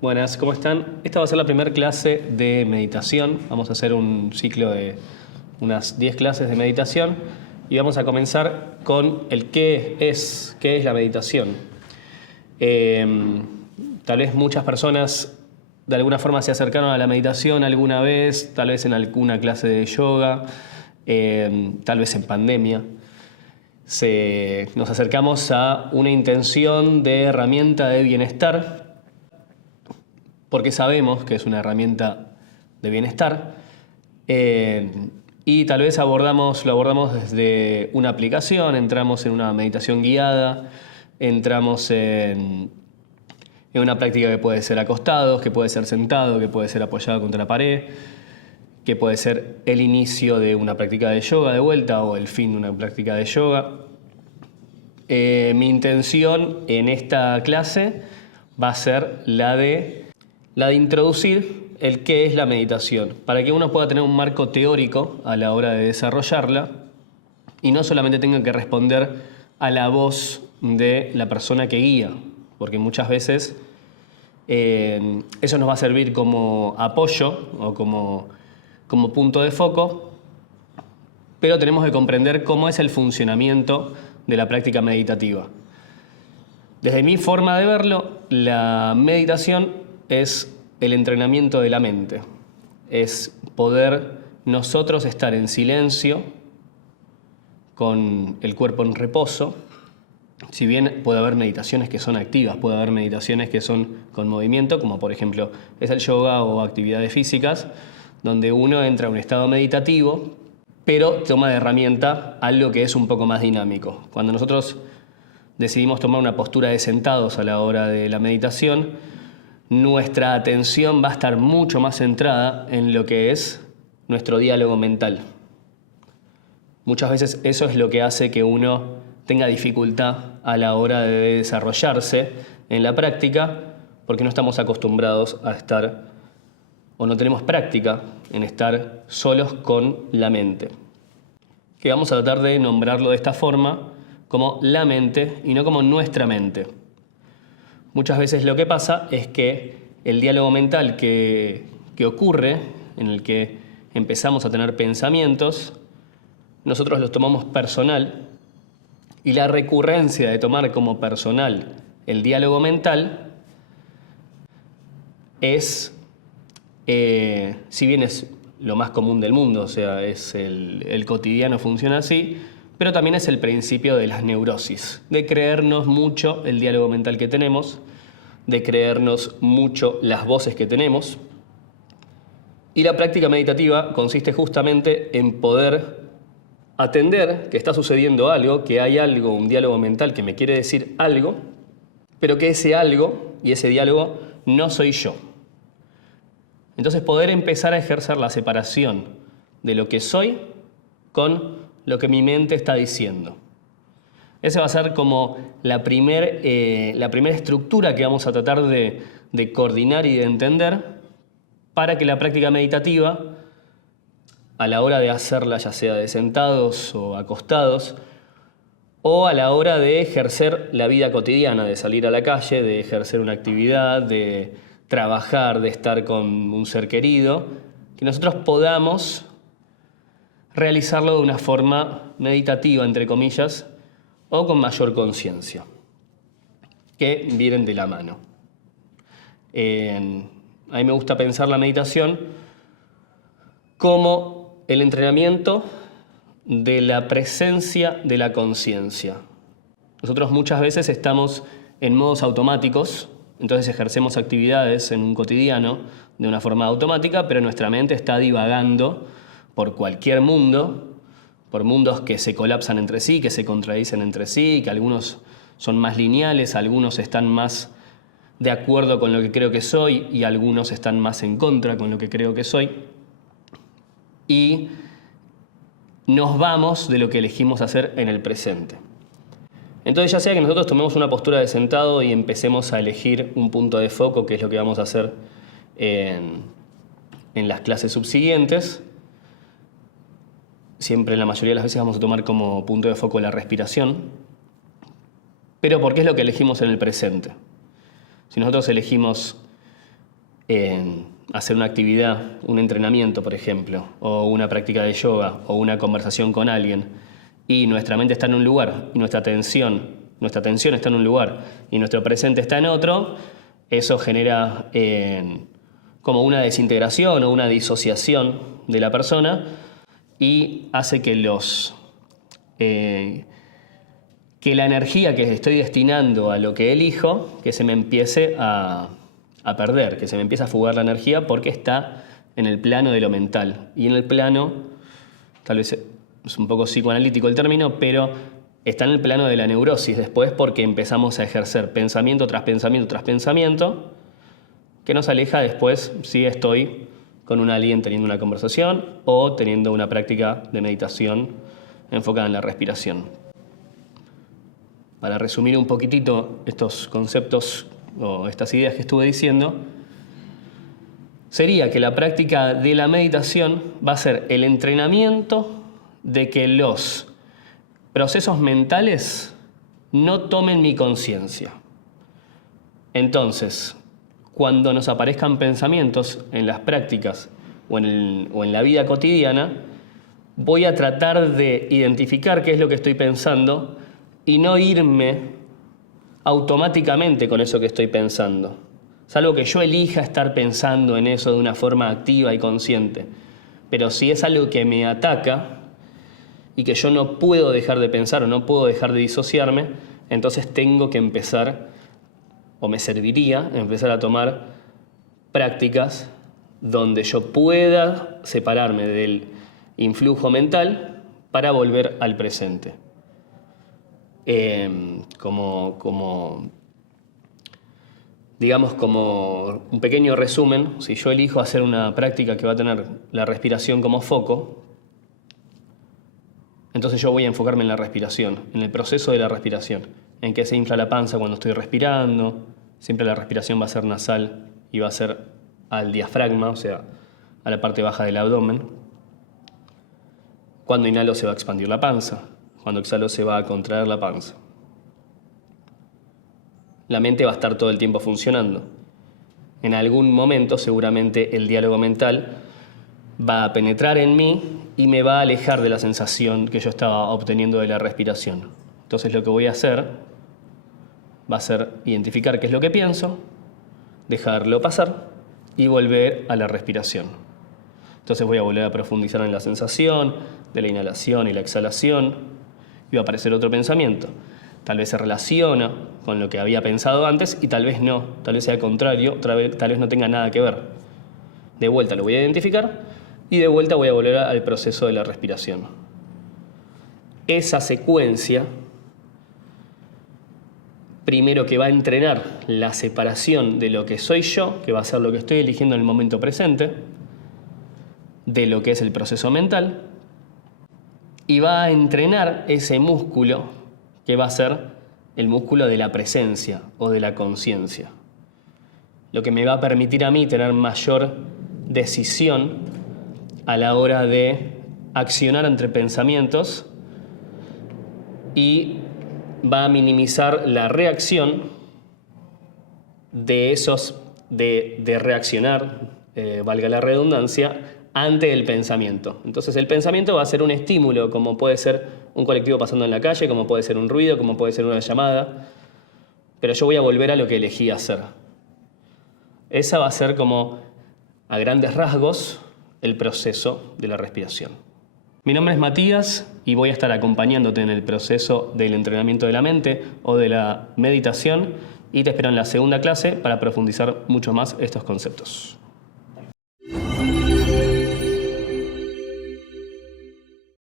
Buenas, ¿cómo están? Esta va a ser la primera clase de meditación. Vamos a hacer un ciclo de unas 10 clases de meditación y vamos a comenzar con el qué es la meditación. Tal vez muchas personas de alguna forma se acercaron a la meditación alguna vez, tal vez en alguna clase de yoga, tal vez en pandemia. Nos acercamos a una intención de herramienta de bienestar, porque sabemos que es una herramienta de bienestar, y tal vez lo abordamos desde una aplicación, entramos en una meditación guiada, entramos en una práctica que puede ser acostado, que puede ser sentado, que puede ser apoyado contra la pared, que puede ser el inicio de una práctica de yoga de vuelta o el fin de una práctica de yoga. Mi intención en esta clase va a ser la de introducir el qué es la meditación, para que uno pueda tener un marco teórico a la hora de desarrollarla y no solamente tenga que responder a la voz de la persona que guía, porque muchas veces eso nos va a servir como apoyo o como punto de foco, pero tenemos que comprender cómo es el funcionamiento de la práctica meditativa. Desde mi forma de verlo, la meditación es el entrenamiento de la mente. Es poder nosotros estar en silencio, con el cuerpo en reposo. Si bien puede haber meditaciones que son activas, puede haber meditaciones que son con movimiento, como por ejemplo es el yoga o actividades físicas, donde uno entra a un estado meditativo, pero toma de herramienta algo que es un poco más dinámico. Cuando nosotros decidimos tomar una postura de sentados a la hora de la meditación, nuestra atención va a estar mucho más centrada en lo que es nuestro diálogo mental. Muchas veces eso es lo que hace que uno tenga dificultad a la hora de desarrollarse en la práctica, porque no estamos acostumbrados a estar, o no tenemos práctica en estar solos con la mente. Que vamos a tratar de nombrarlo de esta forma, como la mente y no como nuestra mente. Muchas veces lo que pasa es que el diálogo mental que ocurre, en el que empezamos a tener pensamientos, nosotros los tomamos personal, y la recurrencia de tomar como personal el diálogo mental es, si bien es lo más común del mundo, o sea, el cotidiano funciona así, pero también es el principio de las neurosis, de creernos mucho el diálogo mental que tenemos, de creernos mucho las voces que tenemos. Y la práctica meditativa consiste justamente en poder atender que está sucediendo algo, que hay algo, un diálogo mental que me quiere decir algo, pero que ese algo y ese diálogo no soy yo. Entonces poder empezar a ejercer la separación de lo que soy con lo que mi mente está diciendo. Esa va a ser como la primera estructura que vamos a tratar de coordinar y de entender para que la práctica meditativa, a la hora de hacerla, ya sea de sentados o acostados, o a la hora de ejercer la vida cotidiana, de salir a la calle, de ejercer una actividad, de trabajar, de estar con un ser querido, que nosotros podamos realizarlo de una forma meditativa, entre comillas, o con mayor conciencia, que vienen de la mano. A mí me gusta pensar la meditación como el entrenamiento de la presencia de la conciencia. Nosotros muchas veces estamos en modos automáticos, entonces ejercemos actividades en un cotidiano de una forma automática, pero nuestra mente está divagando por cualquier mundo, por mundos que se colapsan entre sí, que se contradicen entre sí, que algunos son más lineales, algunos están más de acuerdo con lo que creo que soy y algunos están más en contra con lo que creo que soy. Y nos vamos de lo que elegimos hacer en el presente. Entonces, ya sea que nosotros tomemos una postura de sentado y empecemos a elegir un punto de foco, que es lo que vamos a hacer en las clases subsiguientes, siempre, la mayoría de las veces, vamos a tomar como punto de foco la respiración, pero porque es lo que elegimos en el presente. Si nosotros elegimos en hacer una actividad, un entrenamiento, por ejemplo, o una práctica de yoga, o una conversación con alguien, y nuestra mente está en un lugar, y nuestra atención está en un lugar, y nuestro presente está en otro, eso genera como una desintegración o una disociación de la persona, y hace que que la energía que estoy destinando a lo que elijo, que se me empiece a perder, que se me empiece a fugar la energía porque está en el plano de lo mental. Y en el plano, tal vez es un poco psicoanalítico el término, pero está en el plano de la neurosis después porque empezamos a ejercer pensamiento tras pensamiento tras pensamiento, que nos aleja después si estoy con alguien teniendo una conversación o teniendo una práctica de meditación enfocada en la respiración. Para resumir un poquitito estos conceptos o estas ideas que estuve diciendo, sería que la práctica de la meditación va a ser el entrenamiento de que los procesos mentales no tomen mi conciencia. Entonces, cuando nos aparezcan pensamientos en las prácticas o en la vida cotidiana, voy a tratar de identificar qué es lo que estoy pensando y no irme automáticamente con eso que estoy pensando. Salvo que yo elija estar pensando en eso de una forma activa y consciente. Pero si es algo que me ataca y que yo no puedo dejar de pensar o no puedo dejar de disociarme, entonces tengo que empezar, o me serviría empezar a tomar prácticas donde yo pueda separarme del influjo mental para volver al presente. Digamos, como un pequeño resumen, si yo elijo hacer una práctica que va a tener la respiración como foco, entonces yo voy a enfocarme en la respiración, en el proceso de la respiración, en que se infla la panza cuando estoy respirando, siempre la respiración va a ser nasal y va a ser al diafragma, o sea, a la parte baja del abdomen. Cuando inhalo se va a expandir la panza, cuando exhalo se va a contraer la panza. La mente va a estar todo el tiempo funcionando. En algún momento seguramente el diálogo mental va a penetrar en mí y me va a alejar de la sensación que yo estaba obteniendo de la respiración. Entonces lo que voy a hacer va a ser identificar qué es lo que pienso, dejarlo pasar y volver a la respiración. Entonces voy a volver a profundizar en la sensación de la inhalación y la exhalación y va a aparecer otro pensamiento. Tal vez se relaciona con lo que había pensado antes y tal vez no, tal vez sea contrario, tal vez no tenga nada que ver. De vuelta lo voy a identificar y de vuelta voy a volver al proceso de la respiración. Esa secuencia, primero que va a entrenar la separación de lo que soy yo, que va a ser lo que estoy eligiendo en el momento presente, de lo que es el proceso mental, y va a entrenar ese músculo que va a ser el músculo de la presencia o de la conciencia. Lo que me va a permitir a mí tener mayor decisión a la hora de accionar entre pensamientos y va a minimizar la reacción de reaccionar, valga la redundancia, ante el pensamiento. Entonces el pensamiento va a ser un estímulo, como puede ser un colectivo pasando en la calle, como puede ser un ruido, como puede ser una llamada, pero yo voy a volver a lo que elegí hacer. Esa va a ser como, a grandes rasgos, el proceso de la respiración. Mi nombre es Matías y voy a estar acompañándote en el proceso del entrenamiento de la mente o de la meditación y te espero en la segunda clase para profundizar mucho más estos conceptos.